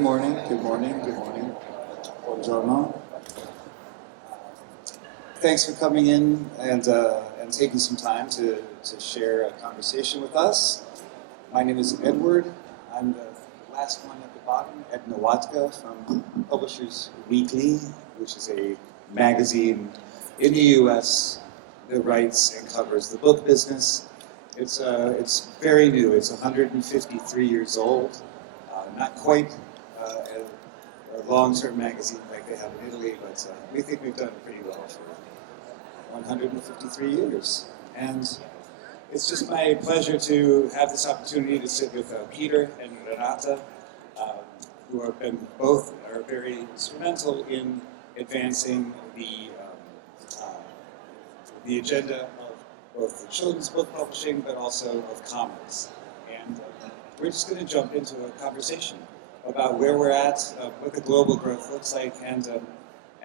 Good morning. Buongiorno. Thanks for coming in and taking some time to share a conversation with us. My name is Edward. I'm the last one at the bottom at Nawotka from Publishers Weekly, which is a magazine in the U.S. that writes and covers the book business. It's very new. It's 153 years old. Not quite a long-term magazine like they have in Italy, but we think we've done pretty well for 153 years. And it's just my pleasure to have this opportunity to sit with Peter and Renata, who are very instrumental in advancing the agenda of both the children's book publishing, but also of comics. And we're just going to jump into a conversation about where we're at, what the global growth looks like, and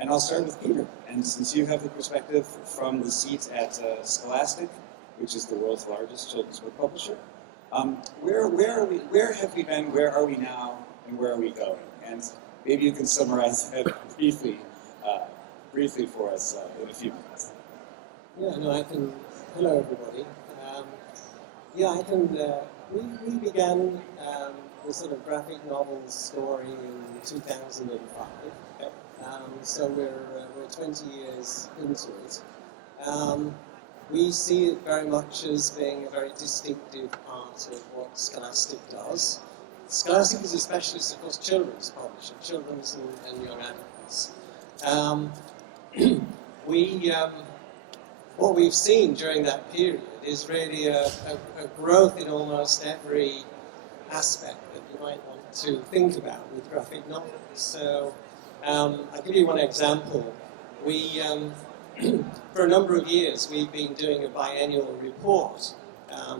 I'll start with Peter. And since you have the perspective from the seat at Scholastic, which is the world's largest children's book publisher, where have we been, where are we now, and where are we going? And maybe you can summarize that briefly for us in a few minutes. Yeah, no, I can. Hello, everybody. We began the sort of graphic novel story in 2005. So we're 20 years into it. We see it very much as being a very distinctive part of what Scholastic does. Scholastic is a specialist, of course, children's publisher, children's and young adults. What we've seen during that period is really a growth in almost every aspect that you might want to think about with graphic novels. So I'll give you one example. We, for a number of years, we've been doing a biennial report,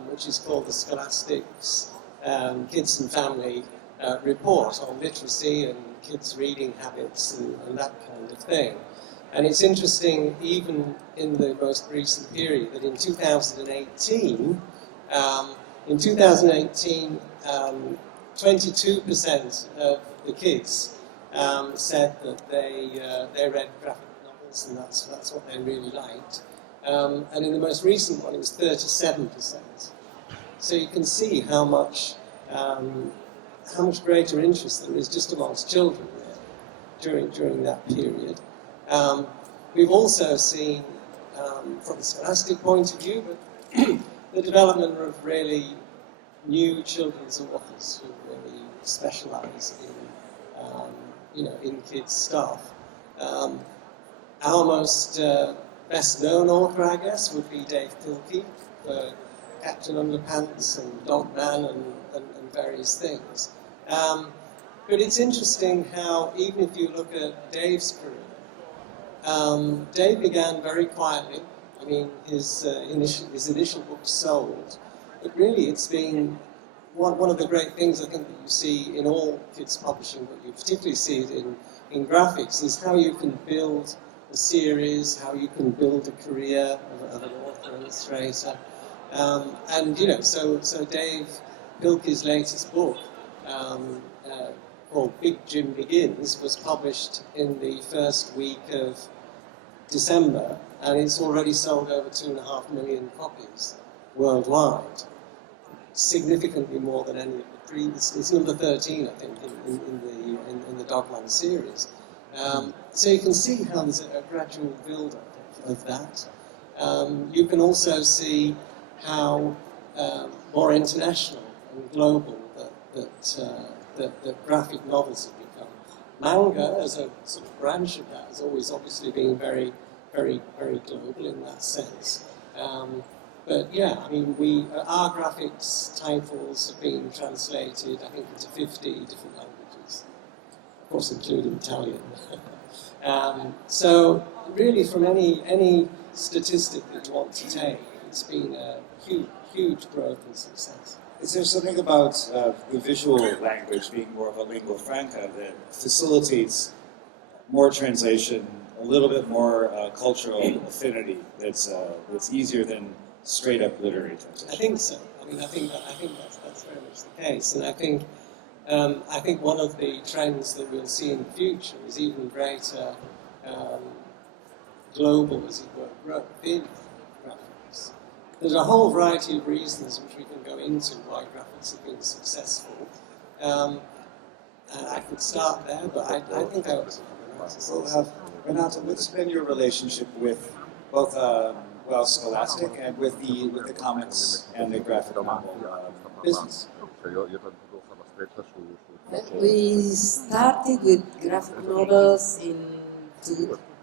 which is called the Scholastic's Kids and Family Report on literacy and kids' reading habits and that kind of thing. And it's interesting, even in the most recent period, that in 2018, 22% of the kids said that they read graphic novels, and that's what they really liked. And in the most recent one, it was 37%. So you can see how much greater interest there is just amongst children there during that period. We've also seen, from the Scholastic point of view, the development of really new children's authors who really specialise in kids' stuff. Our most best-known author, I guess, would be Dave Pilkey for Captain Underpants and Dogman and various things. But it's interesting how, even if you look at Dave's career, Dave began very quietly. I mean, his initial books sold, but really it's been one of the great things I think that you see in all kids publishing, but you particularly see it in graphics, is how you can build a series, how you can build a career of an author and illustrator. So Dave Pilkey's latest book, called Big Jim Begins, was published in the first week of December, and it's already sold over 2.5 million copies worldwide, significantly more than any of the previous. It's number 13, I think, in the Dogman series. So you can see how there's a gradual build-up of that. You can also see how more international and global that graphic novels have become. Manga, as a sort of branch of that, has always obviously been very, very, very global in that sense. But yeah, I mean, our graphics titles have been translated, I think, into 50 different languages, of course, including Italian. So really, from any statistic that you want to take, it's been a huge growth and success. Is there something about the visual language being more of a lingua franca that facilitates more translation, a little bit more cultural affinity that's easier than straight up literary translation? I think so. I mean, I think that's very much the case, and I think I think one of the trends that we'll see in the future is even greater global, as it were, growth in graphics. There's a whole variety of reasons which we can go into why graphics have been successful. And I could start there, but I think I was. So, Renata, what's been your relationship with both, Scholastic and with the comics and the graphic novel business? We started with graphic novels in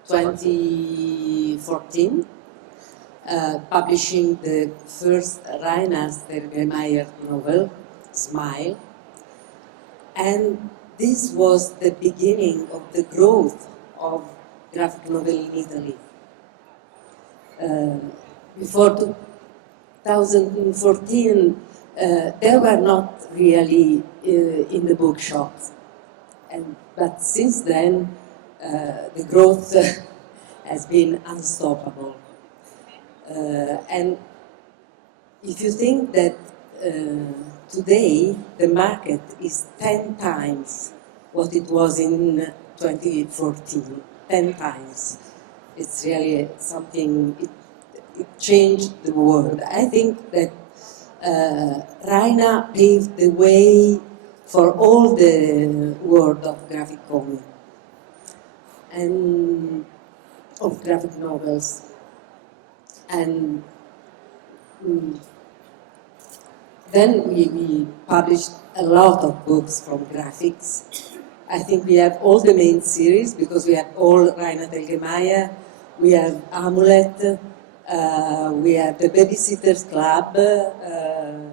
2014, publishing the first Rainer Stergemeier novel, Smile. And this was the beginning of the growth of graphic novel in Italy. Before 2014, they were not really in the bookshops. But since then, the growth has been unstoppable. And if you think that today the market is 10 times what it was in 2014, 10 times. It's really something, it changed the world. I think that Raina paved the way for all the world of graphic comic and of graphic novels. And then we published a lot of books from graphics. I think we have all the main series because we have all Rainer Telgemeier, we have Amulet, we have the Babysitter's Club, the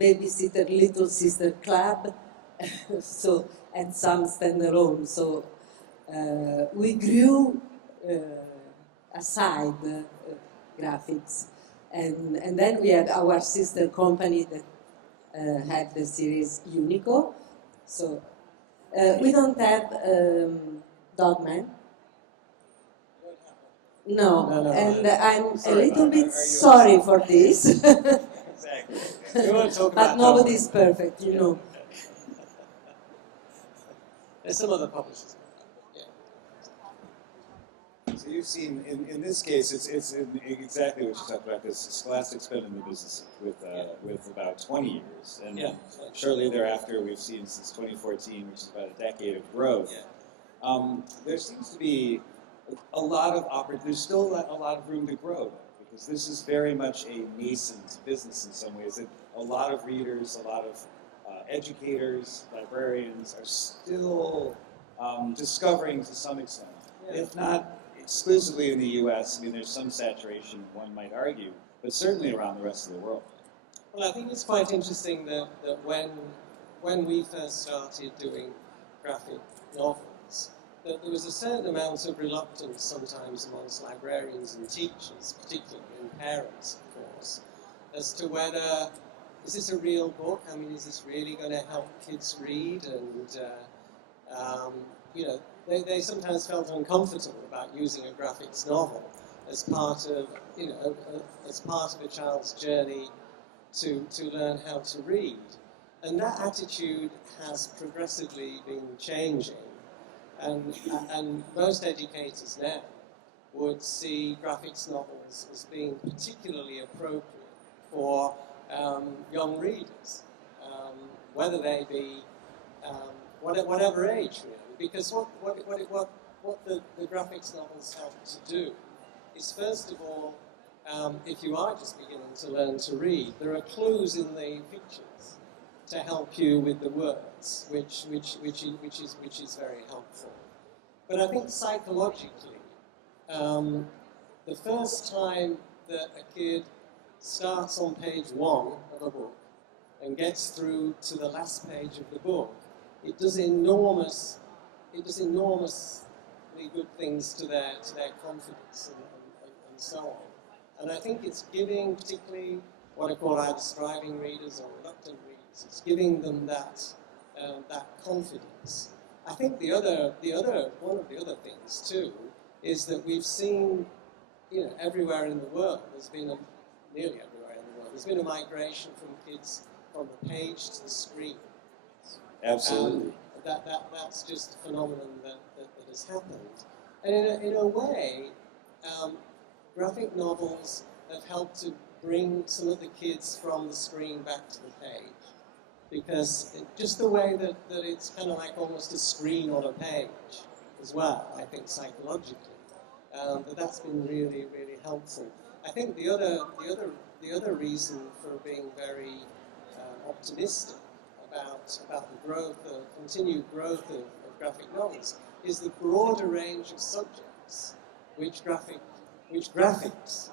Babysitter Little Sister Club, so, and some standalone. So we grew aside graphics. And then we have our sister company that had the series Unico. So we don't have Dogman. No, and I'm a little bit sorry for this. Exactly. We want to talk But about nobody's perfect, you know. There's some other publishers. So you've seen, in this case, it's exactly what you talked about, because Scholastic's been in the business with about 20 years. And shortly thereafter, we've seen since 2014, which is about a decade of growth. There seems to be a lot of there's still a lot of room to grow, because this is very much a nascent business in some ways. A lot of readers, a lot of educators, librarians are still discovering to some extent, if not exclusively in the U.S. I mean, there's some saturation, one might argue, but certainly around the rest of the world. Well, I think it's quite interesting that when we first started doing graphic novels, that there was a certain amount of reluctance sometimes amongst librarians and teachers, particularly, and parents, of course, as to whether, is this a real book? I mean, is this really going to help kids read? And, you know, they sometimes felt uncomfortable about using a graphics novel as part of, you know, as part of a child's journey to learn how to read. And that attitude has progressively been changing. And most educators now would see graphics novels as being particularly appropriate for young readers, whether they be whatever age, really. Because what the graphics novels help to do is, first of all, if you are just beginning to learn to read, there are clues in the pictures to help you with the words, which is very helpful. But I think psychologically, the first time that a kid starts on page 1 of a book and gets through to the last page of the book, it does enormously good things to their confidence and so on. And I think it's giving, particularly what I call either striving readers or reluctant readers, it's giving them that confidence. I think one of the other things too is that we've seen, you know, everywhere in the world, nearly everywhere in the world, there's been a migration from kids from the page to the screen. Absolutely. That's just a phenomenon that has happened. And in a way, graphic novels have helped to bring some of the kids from the screen back to the page. Because just the way that it's kind of like almost a screen on a page as well, I think psychologically, that's been really, really helpful. I think the other reason for being very optimistic about the growth, continued growth of graphic novels, is the broader range of subjects which graphics,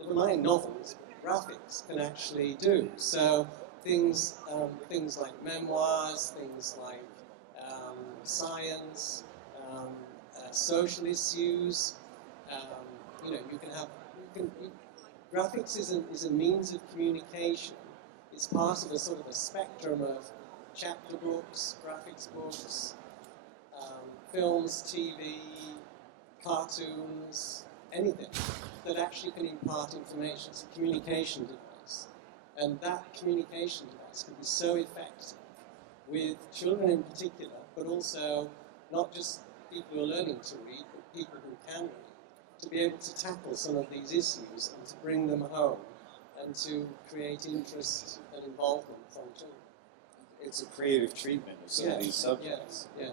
never mind novels, graphics can actually do. So things like memoirs, things like science, social issues. You can have. Graphics is a means of communication. It's part of a sort of a spectrum of chapter books, graphics books, films, TV, cartoons, anything that actually can impart information. It's a communication device. And that communication device can be so effective with children in particular, but also not just people who are learning to read, but people who can read, to be able to tackle some of these issues and to bring them home and to create interest and involvement from children. It's a creative treatment of some of these subjects. Yeah,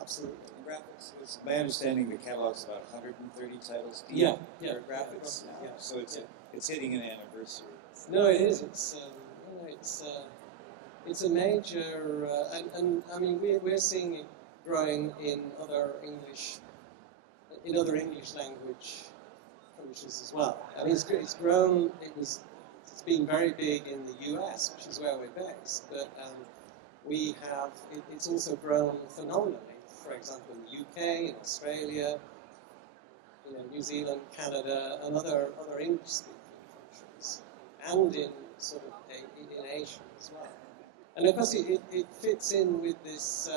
absolutely. Graphics, it's my understanding the catalog's about 130 titles deep for graphics now. Yeah. So it's hitting an anniversary. No, it is. It's a major, and I mean we're seeing it growing in other English language publishers as well. I mean it's grown. It's been very big in the US, which is where we're based, but it's also grown phenomenally. For example, in the UK, in Australia, New Zealand, Canada, and other English-speaking countries, and in sort of in Asia as well. And of course, it fits in with this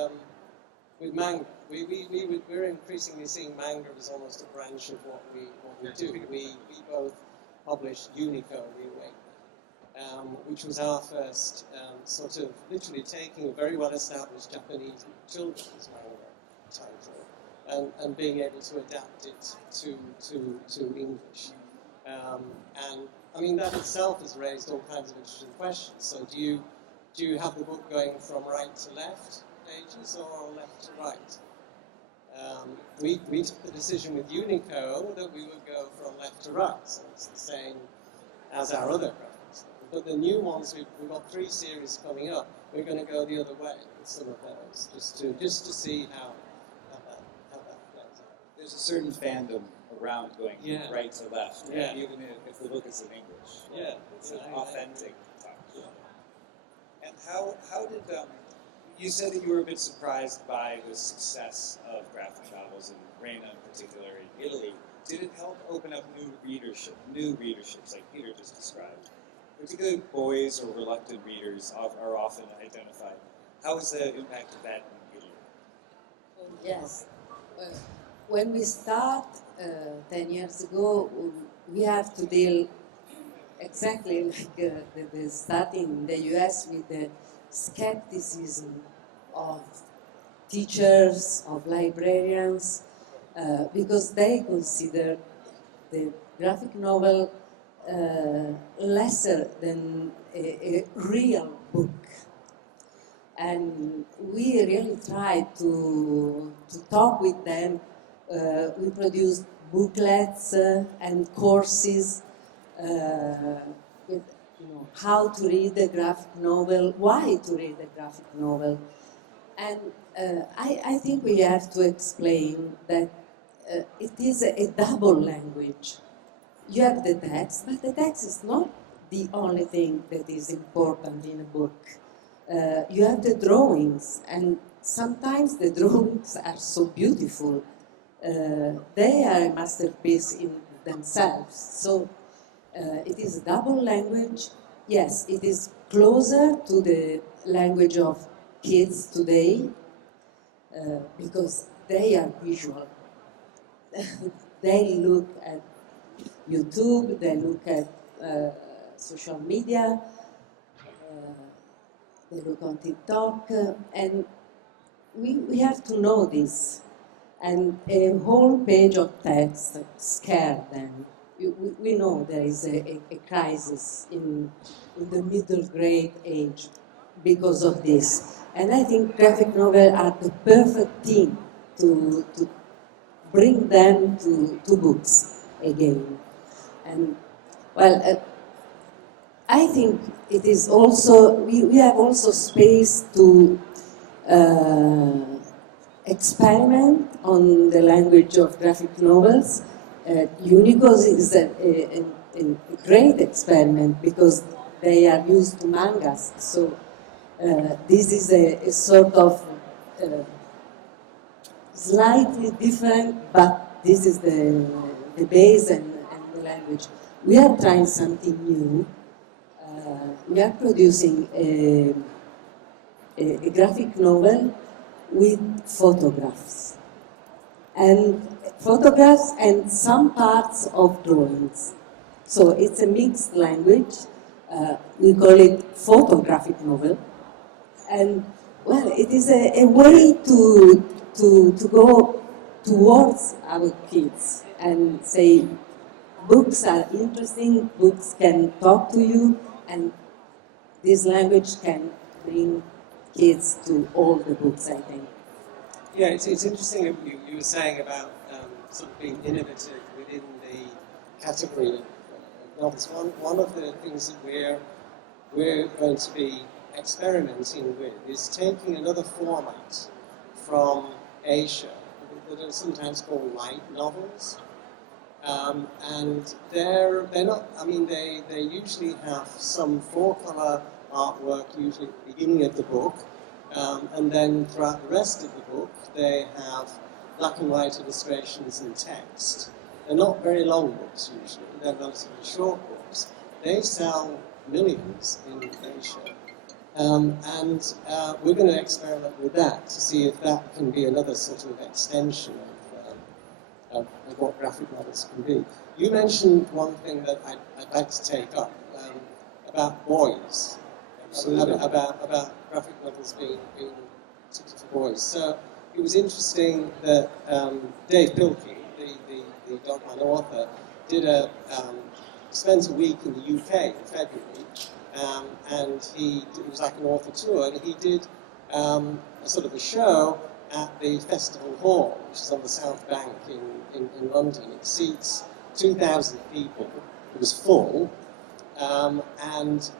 with manga. We're increasingly seeing manga as almost a branch of what we do. We both published Unico, which was our first sort of literally taking a very well-established Japanese children's manga title and being able to adapt it to English. And I mean that itself has raised all kinds of interesting questions. So do you have the book going from right to left pages or left to right? We took the decision with Unico that we would go from left to right, so it's the same as our other graphics. But the new ones, we've got 3 series coming up. We're going to go the other way with some of those, just to see how that plays out. There's a certain fandom around going right to left, even if the book is in English. Yeah, it's an authentic touch. And how did you said that you were a bit surprised by the success of graphic novels, and Renata in particular in Italy. Did it help open up new readerships like Peter just described? Particularly boys or reluctant readers are often identified. How was the impact of that in Italy? Yes. When we start 10 years ago, we have to deal exactly like the start in the US with the skepticism of teachers, of librarians, because they consider the graphic novel lesser than a real book. And we really tried to talk with them. We produced booklets and courses with how to read a graphic novel, why to read a graphic novel. And I think we have to explain that it is a double language. You have the text, but the text is not the only thing that is important in a book. You have the drawings, and sometimes the drawings are so beautiful. They are a masterpiece in themselves. So it is a double language. Yes, it is closer to the language of kids today because they are visual. They look at YouTube, they look at social media. they look on TikTok, and we have to know this. And a whole page of text scared them. We know there is a crisis in the middle grade age because of this. And I think graphic novels are the perfect thing to bring them to books again. And well, I think it is also, we have also space to experiment on the language of graphic novels. Unicos is a great experiment because they are used to mangas. So this is a sort of slightly different, but this is the base and the language. We are trying something new. We are producing a graphic novel with photographs and some parts of drawings. So it's a mixed language. We call it photographic novel. And well, it is a way to go towards our kids and say, books are interesting, books can talk to you, and this language can bring kids to all the books, I think. Yeah, it's interesting that you were saying about sort of being innovative within the category of novels. One of the things that we're going to be experimenting with is taking another format from Asia that are sometimes called light novels. And they're not, I mean, they usually have some four-color artwork, usually at the beginning of the book, and then throughout the rest of the book, they have black and white illustrations and text. They're not very long books, usually. They're relatively short books. They sell millions in Asia. And we're going to experiment with that to see if that can be another sort of extension of what graphic novels can be. You mentioned one thing that I'd like to take up, about boys. Absolutely. About graphic novels being particularly for boys. So it was interesting that Dave Pilkey, the Dogman author, spent a week in the UK in February, and it was like an author tour, and he did a sort of a show at the Festival Hall, which is on the South Bank in London. It seats 2,000 people. It was full, and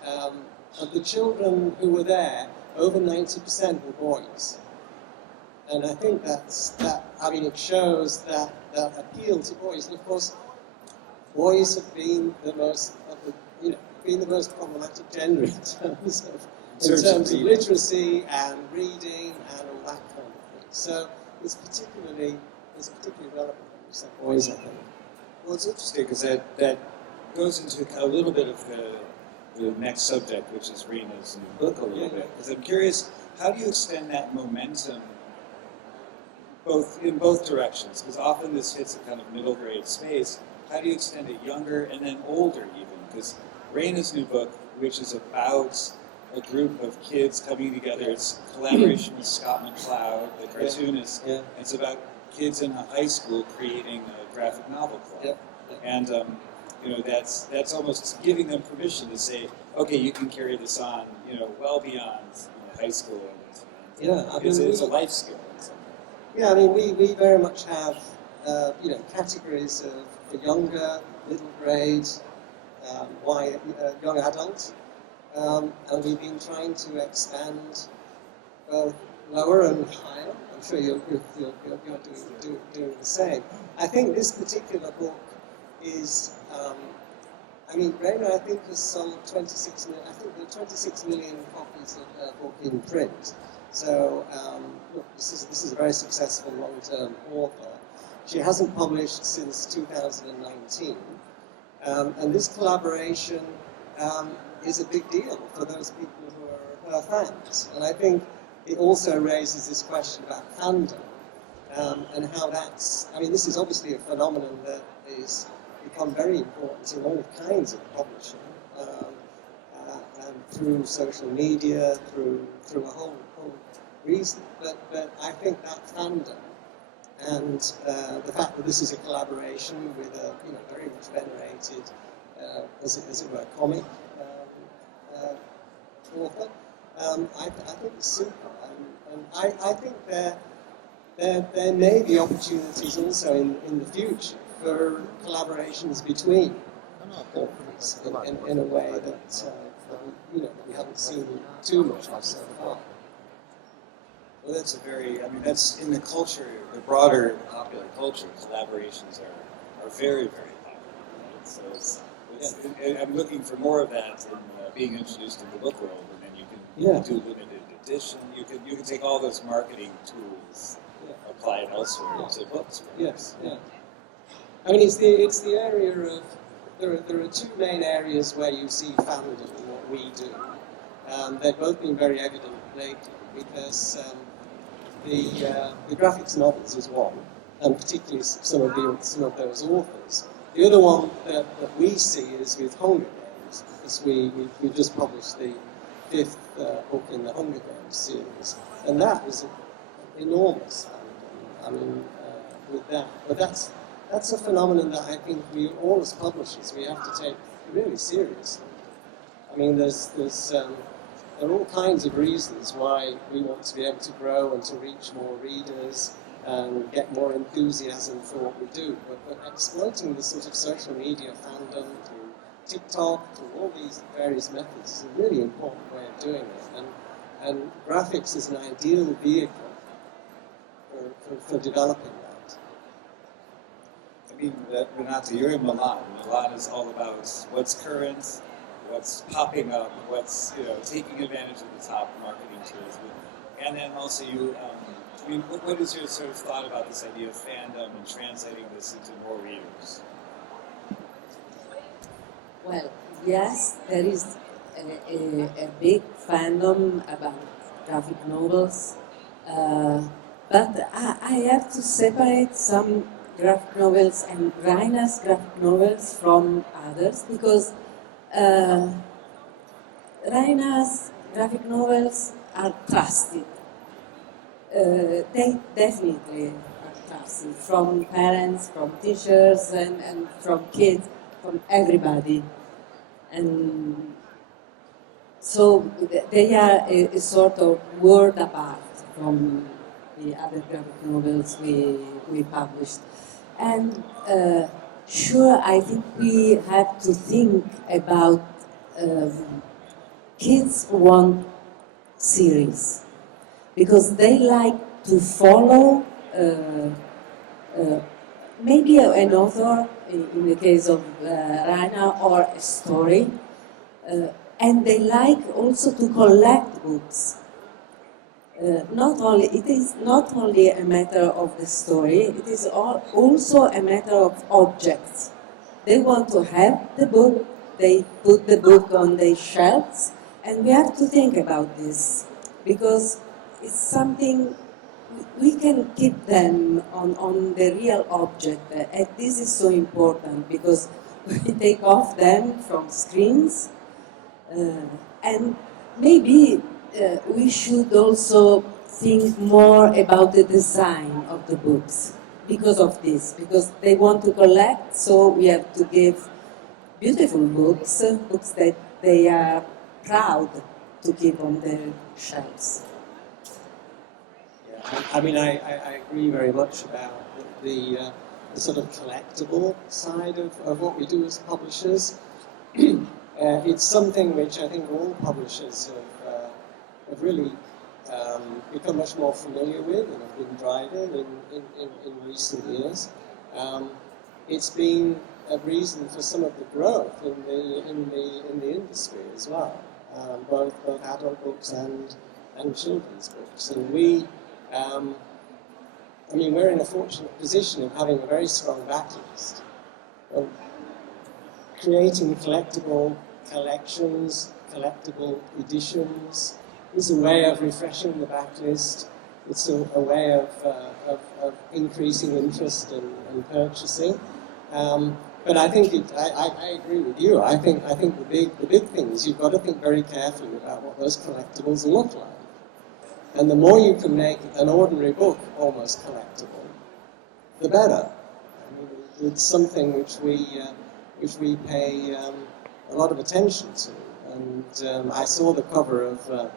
of the children who were there, over 90% were boys. And I think it shows that appeal to boys. And of course, boys have been the most problematic gender in terms of literacy and reading and all that kind of thing. So it's particularly relevant when you say boys, I think. Well, it's interesting because that goes into a little bit of the next subject, which is Rena's new book a little bit. Because I'm curious, how do you extend that momentum in both directions? Because often this hits a kind of middle grade space. How do you extend it younger and then older even? Because Rena's new book, which is about a group of kids coming together, it's a collaboration with Scott McCloud, the cartoonist. Yeah. It's about kids in a high school creating a graphic novel club. Yeah. And that's almost giving them permission to say, okay, you can carry this on, well beyond high school. It's a life skill. Yeah, I mean, we very much have, categories for younger, middle grade, young adult, and we've been trying to expand both lower and higher. I'm sure you're doing the same. I think this particular book is, Rena, I think, has sold 26 million. I think there are 26 million copies of her book in print. So, this is a very successful long-term author. She hasn't published since 2019. And this collaboration is a big deal for those people who are her fans. And I think it also raises this question about fandom and how this is obviously a phenomenon that is become very important in all kinds of publishing. through social media, through a whole reason. But I think that fandom and the fact that this is a collaboration with a very much venerated, as it were, comic author, I think it's super, and I think there may be opportunities also in the future for collaborations between authors in a way that we haven't seen too much of so far. Well, that's that's in the culture, the broader popular culture, collaborations are very, very popular. Right? So I'm looking for more of that in being introduced to the book world, and then you can do limited edition. You can take all those marketing tools, apply it elsewhere to books. Yes, yeah. I mean, it's the area of there are two main areas where you see fandom in what we do. They've both been very evident lately because the graphics novels is one, and particularly some of those authors. The other one that we see is with Hunger Games, because we just published the 5th book in the Hunger Games series, and that was an enormous fandom. I mean, with that, but that's a phenomenon that I think we all as publishers we have to take really seriously. I mean, there are all kinds of reasons why we want to be able to grow and to reach more readers and get more enthusiasm for what we do. But exploiting this sort of social media fandom through TikTok, through all these various methods is a really important way of doing it. And graphics is an ideal vehicle for developing that. I mean, Renata, you're in Milan. Milan is all about what's current, what's popping up, what's taking advantage of the top marketing tools, and then also you. I mean, what is your sort of thought about this idea of fandom and translating this into more readers? Well, yes, there is a big fandom about graphic novels, but I have to separate some graphic novels and Raina's graphic novels from others because Raina's graphic novels are trusted. They definitely are trusted from parents, from teachers, and from kids, from everybody. And so they are a sort of world apart from the other graphic novels we published. And sure, I think we have to think about kids who want series because they like to follow maybe an author, in the case of Raina, or a story, and they like also to collect books. It is not only a matter of the story, it is also a matter of objects. They want to have the book, they put the book on their shelves, and we have to think about this, because it's something we can keep them on the real object, and this is so important, because we take off them from screens, and maybe we should also think more about the design of the books because of this, because they want to collect, so we have to give beautiful books, books that they are proud to keep on their shelves. Yeah, I mean, I agree very much about the sort of collectible side of what we do as publishers. It's something which I think all publishers have really become much more familiar with and have been driving in recent years. It's been a reason for some of the growth in the industry as well, both adult books and children's books. And we're in a fortunate position of having a very strong backlist. Creating collectible collections, collectible editions, is a way of refreshing the backlist. It's a way of increasing interest in purchasing. But I think I agree with you. I think the big thing is you've got to think very carefully about what those collectibles look like. And the more you can make an ordinary book almost collectible, the better. I mean, it's something which we pay a lot of attention to. And I saw the cover of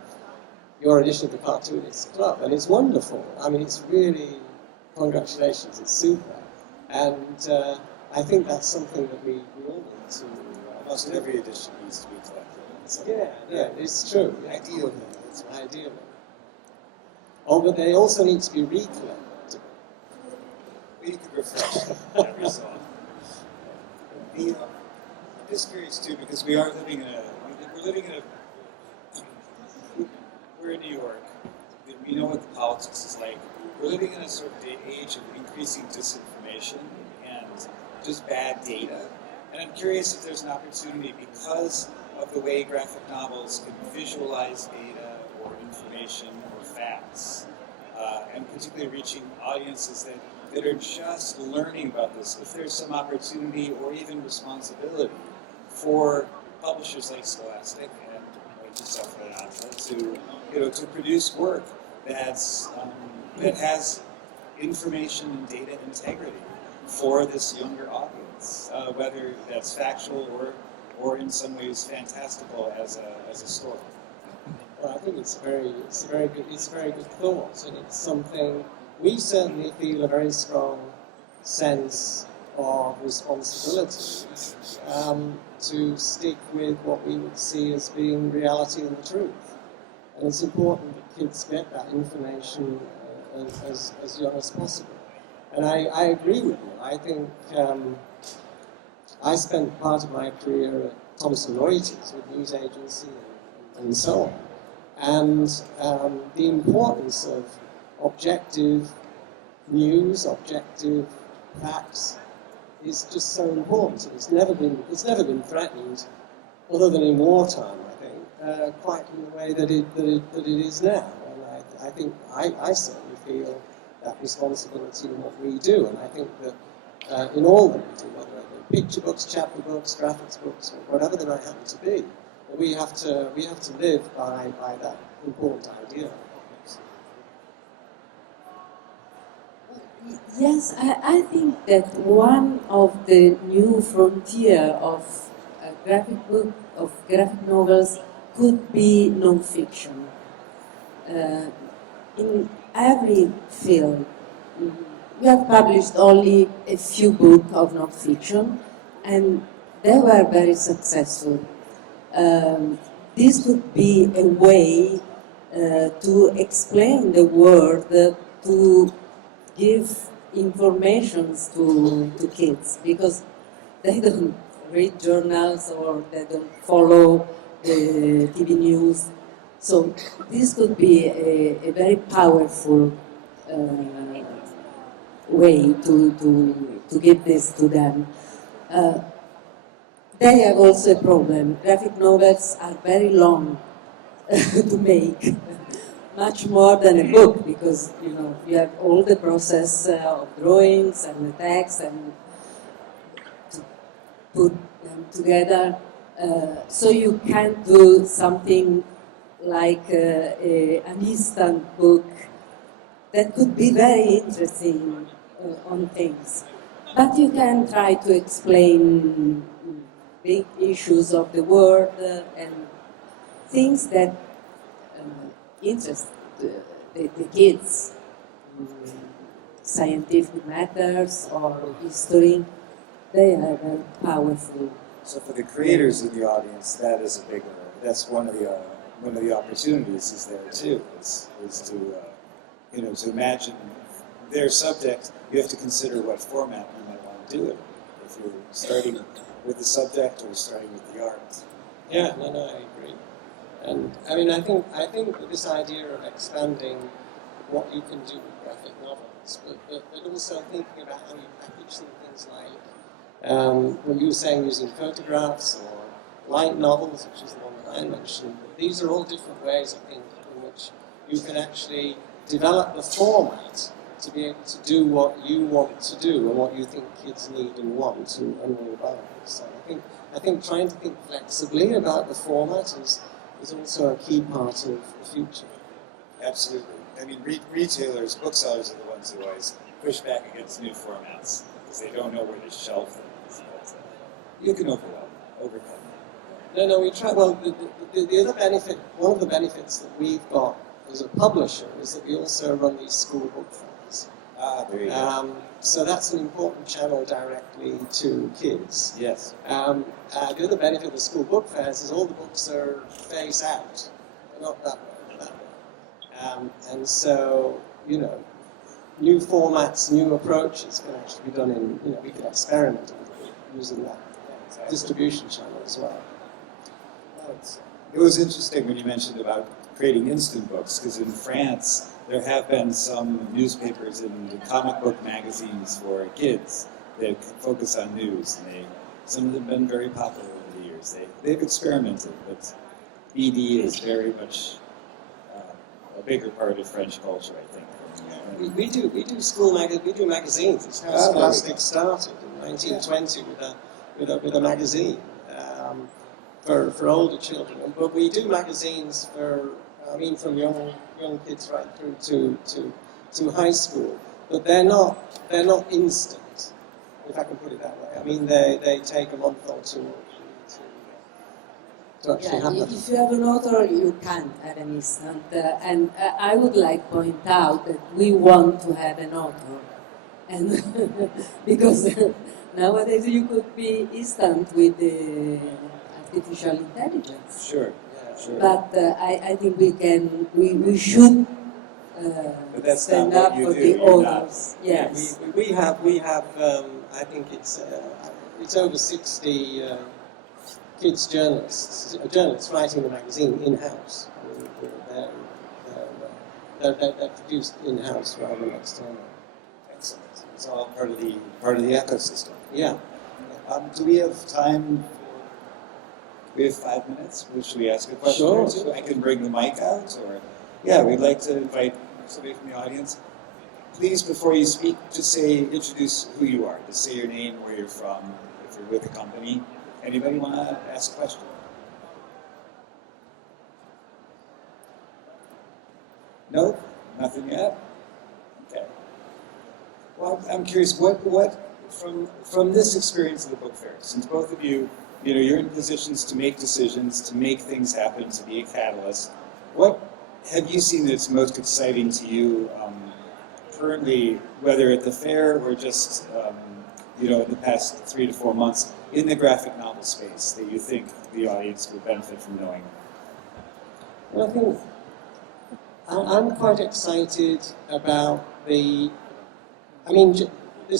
your edition of the Cartoonists Club, and it's wonderful. I mean, it's really, congratulations, it's super. And I think that's something that we all need to... Almost every edition needs to be collected. So. Yeah, it's true. Ideally. Ideally. Oh, but they also need to be recollected. Well, you could refresh every so often. I'm just curious too, because we're living in a we're in New York. We know what the politics is like. We're living in a sort of age of increasing disinformation and just bad data. And I'm curious if there's an opportunity, because of the way graphic novels can visualize data or information or facts, and particularly reaching audiences that are just learning about this, if there's some opportunity or even responsibility for publishers like Scholastic and like yourself, Renata, to produce work that has information and data integrity for this younger audience, whether that's factual or in some ways fantastical as a story. Well, I think it's a very good thought, and it's something we certainly feel a very strong sense of responsibility to stick with what we would see as being reality and the truth. And it's important that kids get that information as young as possible. And I agree with you. I think I spent part of my career at Thomson Reuters with news agency and so on. And the importance of objective news, objective facts, is just so important. It's never been threatened, other than in wartime, I think, quite in the way that it is now. And I think I certainly feel that responsibility in what we do. And I think that in all that we do, whether they're picture books, chapter books, graphics books, or whatever they might happen to be, we have to live by that important idea. Yes, I think that one of the new frontier of graphic novels could be non-fiction. In every field, we have published only a few books of non-fiction, and they were very successful. This could be a way to explain the world, to give information to kids, because they don't read journals or they don't follow the TV news. So this could be a very powerful way to give this to them. They have also a problem. Graphic novels are very long to make. Much more than a book, because you have all the process of drawings and the text and to put them together. So you can't do something like an instant book that could be very interesting on things. But you can try to explain big issues of the world and things that interest the kids, scientific matters or history. They are very powerful. So for the creators in the audience, that's one of the opportunities is there too, is to to imagine their subject. You have to consider what format you might want to do it in. If you're starting with the subject or starting with the art. Yeah, no, I agree. And I mean, I think that this idea of expanding what you can do with graphic novels, but also thinking about how you package some things like what you were saying, using photographs or light novels, which is the one that I mentioned. These are all different ways, I think, in which you can actually develop the format to be able to do what you want to do and what you think kids need and want and all about it. So I think trying to think flexibly about the format is also a key part of the future. Absolutely. I mean, retailers, booksellers are the ones who always push back against new formats because they don't know where to shelf things. But you can overcome it. No, we try. Well, the other benefit, one of the benefits that we've got as a publisher is that we also run these school book fairs. There you go. So that's an important channel directly to kids. Yes. The other benefit of the school book fairs is all the books are face out. They're not that way, they're that way. And so, new formats, new approaches can actually be done in, we can experiment using that distribution channel as well. It was interesting when you mentioned about creating instant books, because in France there have been some newspapers and comic book magazines for kids that focus on news, and some of them have been very popular over the years. They've experimented, but BD is very much a bigger part of French culture, I think. We do school magazines. It's how Scholastic started in 1920 with a magazine for older children. But we do magazines from young kids right through to high school. But they're not instant, if I can put it that way. I mean, they take a month or two to actually happen. If you have an author, you can't have an instant. And I would like to point out that we want to have an author. And because nowadays you could be instant with the artificial intelligence. Sure. But I think we should but that's stand not up what for you do. the You're authors. not. Yes. We have. I think it's over 60 kids journalists writing the magazine in house. They're produced in house rather than external. Excellent. It's all part of the ecosystem. Yeah. Do we have time? We have 5 minutes. Should we ask a question Sure. or two? I can bring the mic out, or we'd like to invite somebody from the audience. Please, before you speak, just introduce who you are. Just say your name, where you're from, if you're with the company. Anybody want to ask a question? No? Nothing yet? Okay. Well, I'm curious, what from this experience of the book fair, since both of you, you're in positions to make decisions, to make things happen, to be a catalyst, what have you seen that's most exciting to you currently, whether at the fair or just in the past 3 to 4 months in the graphic novel space that you think the audience would benefit from knowing? Well, I think I'm quite excited about this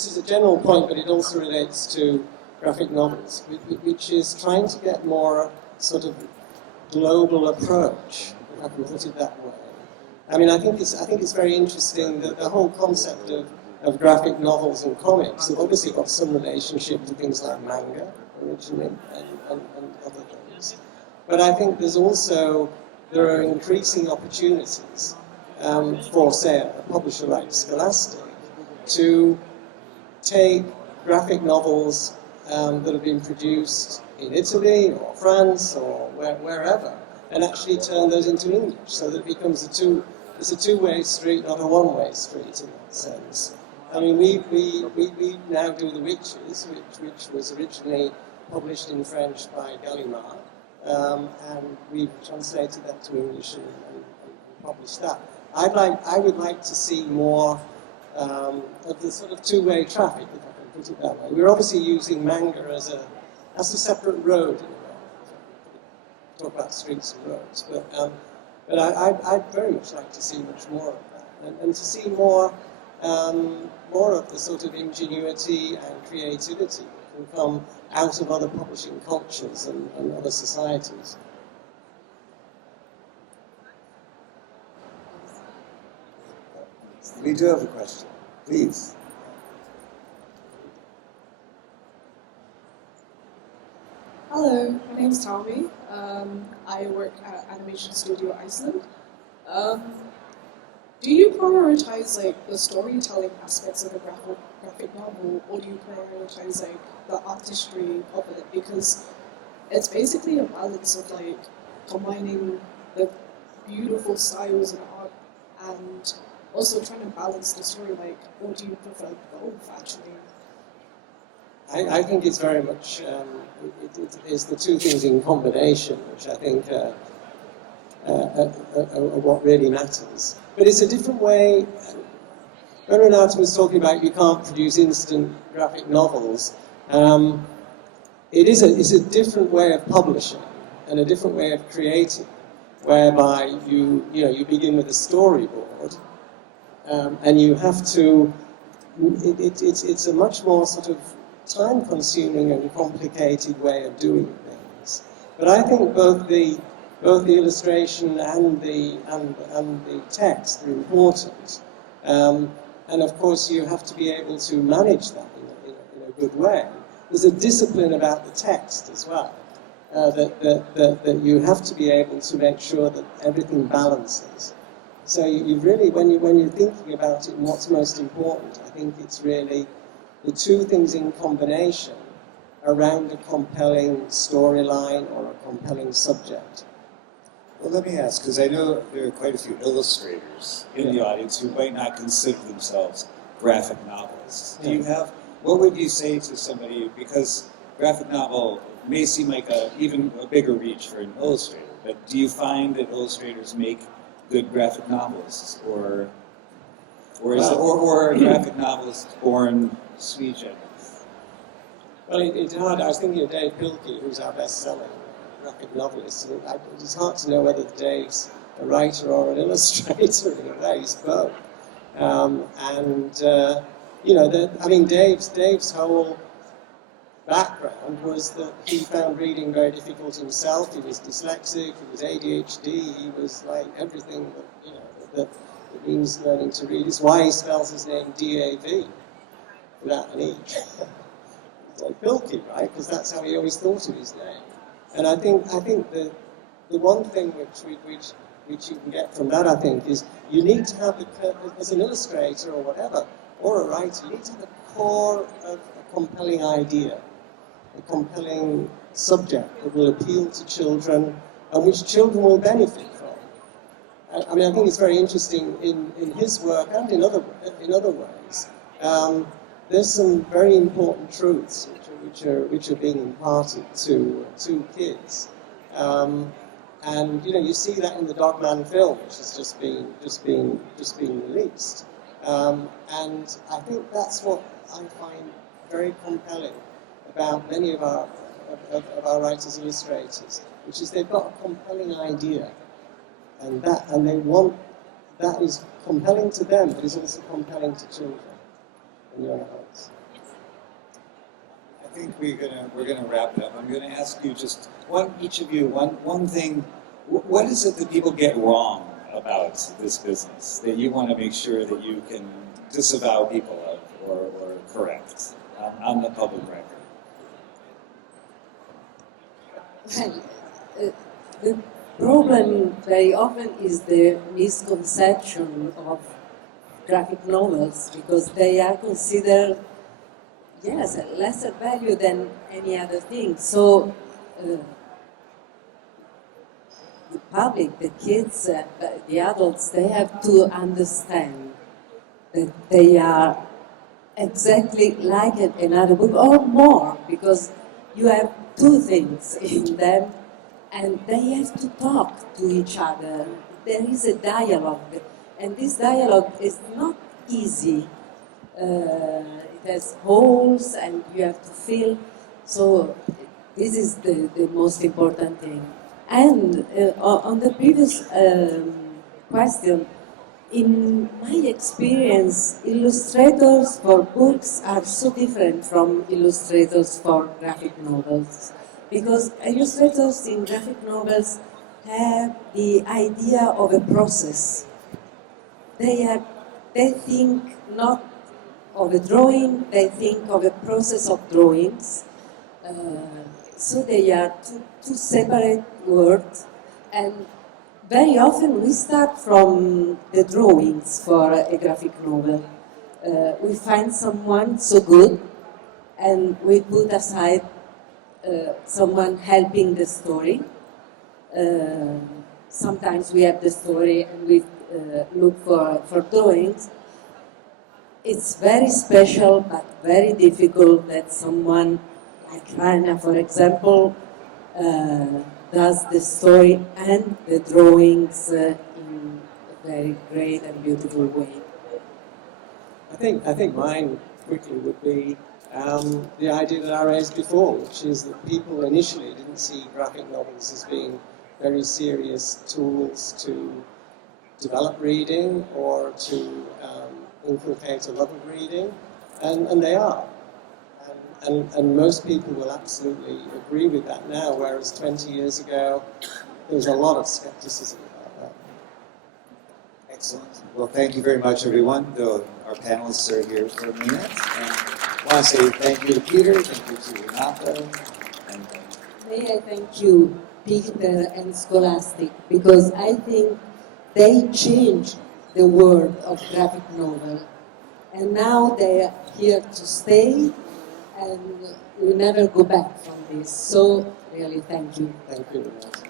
is a general point, but it also relates to graphic novels, which is trying to get more sort of global approach, if I can put it that way. I mean, I think it's very interesting that the whole concept of graphic novels and comics have obviously got some relationship to things like manga originally and other things. But I think there are increasing opportunities for, say, a publisher like Scholastic to take graphic novels that have been produced in Italy or France or wherever, and actually turn those into English, so that it becomes it's a two-way street, not a one-way street in that sense. I mean, we now do The Witches, which was originally published in French by Gallimard, and we've translated that to English and published that. I would like to see more of the sort of two-way traffic, if I can put it that way. We're obviously using manga as a separate road in a way. Talk about streets and roads, but I'd very much like to see much more of that, and to see more of the sort of ingenuity and creativity that can come out of other publishing cultures and other societies. We do have a question. Please. Hello, my name is Tommy. I work at Animation Studio Iceland. do you prioritize like the storytelling aspects of a graphic novel, or do you prioritize like the artistry of it? Because it's basically a balance of like combining the beautiful styles and art and also trying to balance the story. Like, or do you prefer both actually? I think it's very much, it is the two things in combination, which I think are what really matters. But it's a different way. When Renata was talking about you can't produce instant graphic novels, it's a different way of publishing and a different way of creating, whereby you begin with a storyboard, and you have to. It's a much more sort of time-consuming and complicated way of doing things. But I think both the illustration and the text are important. And of course, you have to be able to manage that in a good way. There's a discipline about the text as well, that you have to be able to make sure that everything balances. So you really, when you're thinking about it and what's most important, I think it's really the two things in combination around a compelling storyline or a compelling subject. Well, let me ask, because I know there are quite a few illustrators in the audience who might not consider themselves graphic novelists. Do you have, what would you say to somebody, because graphic novel may seem like even a bigger reach for an illustrator, but do you find that illustrators make good graphic novelists, or are graphic novelists born sui generis? Well, it's hard. I was thinking of Dave Pilkey, who's our best-selling graphic novelist. It's hard to know whether Dave's a writer or an illustrator in a way. He's both. Dave's whole background was that he found reading very difficult himself. He was dyslexic, he was ADHD, he was like everything that it means learning to read. It's why he spells his name D-A-V, without an E. It's like Pilkey, right? Because that's how he always thought of his name. And I think the one thing which you can get from that, I think, is you need to have, as an illustrator or whatever, or a writer, you need to have a core of a compelling idea, a compelling subject that will appeal to children and which children will benefit from. I think it's very interesting in his work and in other ways. There's some very important truths which are being imparted to kids, and you see that in the Dogman film, which has just been released, and I think that's what I find very compelling about many of our writers illustrators, which is they've got a compelling idea, and they want that is compelling to them, but is also compelling to children and young adults. I think we're gonna wrap it up. I'm gonna ask you just each of you one thing. What is it that people get wrong about this business that you want to make sure that you can disavow people of or correct on the public record? Well, the problem very often is the misconception of graphic novels, because they are considered, yes, a lesser value than any other thing. So the public, the kids, the adults, they have to understand that they are exactly like another book or more, because you have two things in them and they have to talk to each other. There is a dialogue, and this dialogue is not easy. It has holes and you have to fill. So this is the most important thing. And on the previous question, in my experience, illustrators for books are so different from illustrators for graphic novels, because illustrators in graphic novels have the idea of a process. They think not of a drawing, they think of a process of drawings. So they are two separate words, and very often we start from the drawings for a graphic novel. We find someone so good and we put aside someone helping the story. Sometimes we have the story and we look for drawings. It's very special but very difficult that someone like Rana, for example, does the story and the drawings in a very great and beautiful way. I think mine quickly would be the idea that I raised before, which is that people initially didn't see graphic novels as being very serious tools to develop reading or to inculcate a love of reading, and they are. And most people will absolutely agree with that now, whereas 20 years ago, there was a lot of skepticism about that. Excellent. Well, thank you very much, everyone. Our panelists are here for a minute. And I want to say thank you to Peter, thank you to Renata, and May I thank you, Peter and Scholastic, because I think they changed the world of graphic novel. And now they are here to stay, and we never go back from this. So, really, thank you. Thank you very much.